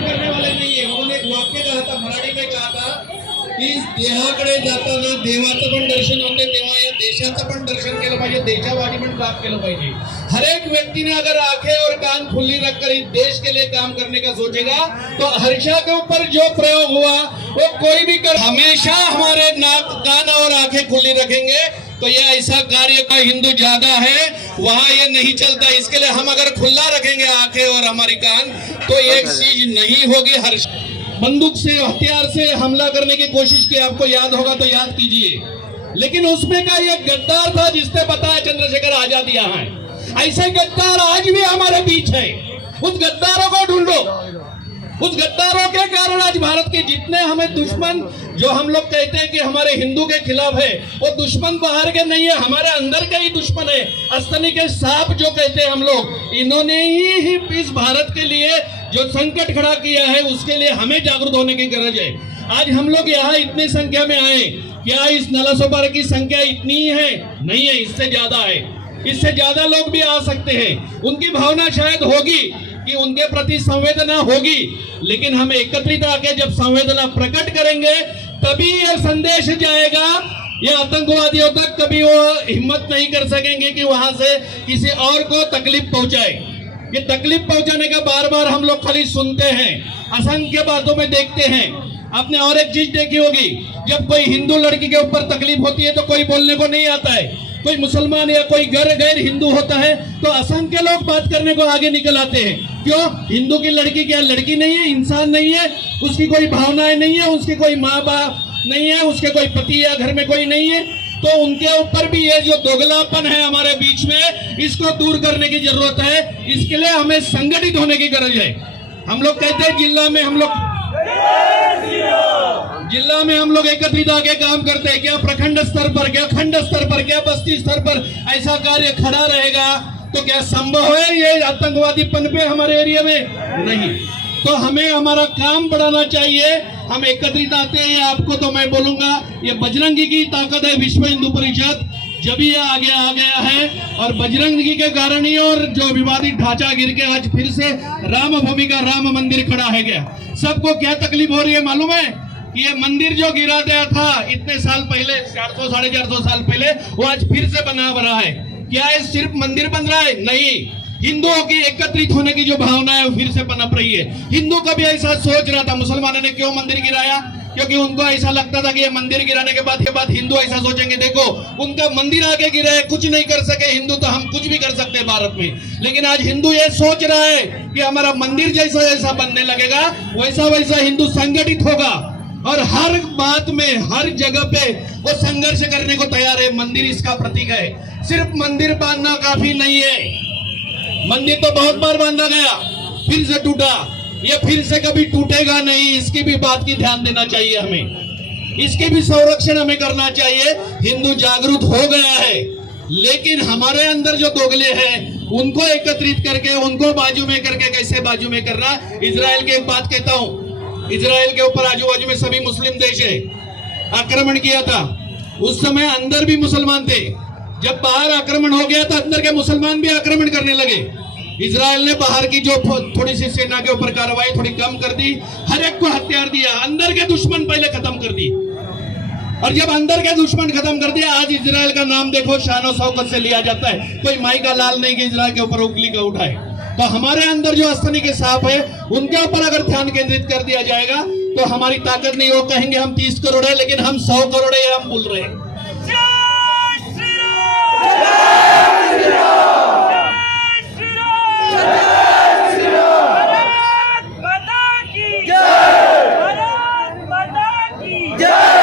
करने वाले नहीं है। उन्होंने एक वाक्य कहा था, मराठी में कहा था की देहाकडे जाताना देवाचं पण दर्शन होते, तेव्हा या देशाचं पण दर्शन केलं पाहिजे, देशावादी पण काम केलं पाहिजे। हर एक व्यक्ति ने अगर आंखें और कान खुली रखकर इस देश के लिए काम करने का सोचेगा तो हर्षा के ऊपर जो प्रयोग हुआ वो कोई भी कर, हमेशा हमारे नाक कान और आंखें खुली रखेंगे तो ये ऐसा कार्य का हिंदू ज्यादा है वहां ये नहीं चलता। इसके लिए हम अगर खुला रखेंगे आंखें और हमारी कान तो एक चीज नहीं होगी। हर्ष बंदूक से हथियार से हमला करने की कोशिश की, आपको याद होगा तो याद कीजिए, लेकिन उसमें का एक गद्दार था जिसने बताया चंद्रशेखर आजाद यहाँ है। ऐसे गद्दार आज भी हमारे बीच है, उस गद्दारों को ढूंढो। उस गद्दारों के कारण आज भारत के जितने हमें दुश्मन जो हम लोग कहते हैं कि हमारे हिंदू के खिलाफ है, वो दुश्मन बाहर के नहीं है, हमारे अंदर के ही दुश्मन है। अस्तनी के सांप जो कहते हैं हम लोग, इन्होंने ही इस भारत के लिए जो संकट खड़ा किया है उसके लिए हमें जागरूक होने की गरज है। आज हम लोग यहाँ इतनी संख्या में आए, क्या इस नलासोपारा की संख्या इतनी ही है? नहीं है, इससे ज्यादा है। इससे ज्यादा लोग भी आ सकते हैं। उनकी भावना शायद होगी कि उनके प्रति संवेदना होगी, लेकिन हम एकत्रित आके जब संवेदना प्रकट करेंगे तभी यह संदेश जाएगा। ये आतंकवादियों तक कभी वो हिम्मत नहीं कर सकेंगे कि वहां से किसी और को तकलीफ पहुंचाए। ये तकलीफ पहुंचाने का बार बार हम लोग खाली सुनते हैं, असंख्य बातों में देखते हैं। आपने और एक चीज देखी होगी, जब कोई हिंदू लड़की के ऊपर तकलीफ होती है तो कोई बोलने को नहीं आता है। कोई मुसलमान या कोई गैर हिंदू होता है तो असंख्य लोग बात करने को आगे निकल आते हैं। क्यों? हिंदू की लड़की क्या लड़की नहीं है, इंसान नहीं है? उसकी कोई भावनाएं नहीं है, उसके कोई माँ बाप नहीं है, उसके कोई पति या घर में कोई नहीं है? तो उनके ऊपर भी ये जो दोगलापन है हमारे बीच में, इसको दूर करने की जरूरत है। इसके लिए हमें संगठित होने की गरज है। हम लोग कहते हैं जिला में हम लोग एकत्रित आके काम करते हैं। क्या प्रखंड स्तर पर, क्या खंड स्तर पर, क्या बस्ती स्तर पर ऐसा कार्य खड़ा रहेगा तो क्या संभव है ये आतंकवादी पनपे हमारे एरिया में? नहीं। तो हमें हमारा काम बढ़ाना चाहिए। हम एकत्रित आते हैं, आपको तो मैं बोलूंगा ये बजरंगी की ताकत है। विश्व हिंदू परिषद जब ये आ गया है और बजरंगी के कारण ही और जो विवादित ढांचा गिर के आज फिर से राम भूमि का राम मंदिर खड़ा है गया। सबको क्या तकलीफ हो रही है मालूम है? ये मंदिर जो गिरा गया था इतने साल पहले, 400 साढ़े 400 साल पहले, वो आज फिर से बना रहा है। क्या है सिर्फ मंदिर बन रहा है? नहीं, हिंदुओं की एकत्रित होने की जो भावना है वो फिर से पनप रही है। हिंदू कभी ऐसा सोच रहा था, मुसलमानों ने क्यों मंदिर गिराया? क्योंकि उनको ऐसा लगता था कि ये मंदिर गिराने के बाद हिंदू ऐसा सोचेंगे, देखो उनका मंदिर आगे गिरा है, कुछ नहीं कर सके हिंदू, तो हम कुछ भी कर सकते हैं भारत में। लेकिन आज हिंदू ये सोच रहा है कि हमारा मंदिर जैसा जैसा बनने लगेगा वैसा वैसा हिंदू संगठित होगा और हर बात में हर जगह पे वो संघर्ष करने को तैयार है। मंदिर इसका प्रतीक है। सिर्फ मंदिर बांधना काफी नहीं है। मंदिर तो बहुत बार बांधा गया, फिर से टूटा, ये फिर से कभी टूटेगा नहीं। इसकी भी बात की ध्यान देना चाहिए हमें, इसके भी संरक्षण हमें करना चाहिए। हिंदू जागरूक हो गया है, लेकिन हमारे अंदर जो दोगले हैं उनको एकत्रित करके, उनको बाजू में करके कैसे बाजू में करना। इजराइल की एक बात कहता हूं, इजराइल के ऊपर आजू बाजू में सभी मुस्लिम देश है, आक्रमण किया था। उस समय अंदर भी मुसलमान थे। जब बाहर आक्रमण हो गया तो अंदर के मुसलमान भी आक्रमण करने लगे। इजराइल ने बाहर की जो थोड़ी सी सेना के ऊपर कार्रवाई थोड़ी कम कर दी, हर एक को हथियार दिया, अंदर के दुश्मन पहले खत्म कर दी। और जब अंदर के दुश्मन खत्म कर दिया, आज इजराइल का नाम देखो शान शौकत से लिया जाता है। कोई माई का लाल नहीं कि इजराइल के ऊपर उंगली का उठाए। तो हमारे अंदर जो अस्तनी के सांप है उनके ऊपर अगर ध्यान केंद्रित कर दिया जाएगा तो हमारी ताकत नहीं हो। कहेंगे हम 30 करोड़ है लेकिन हम 100 करोड़ है, हम भूल रहे हैं।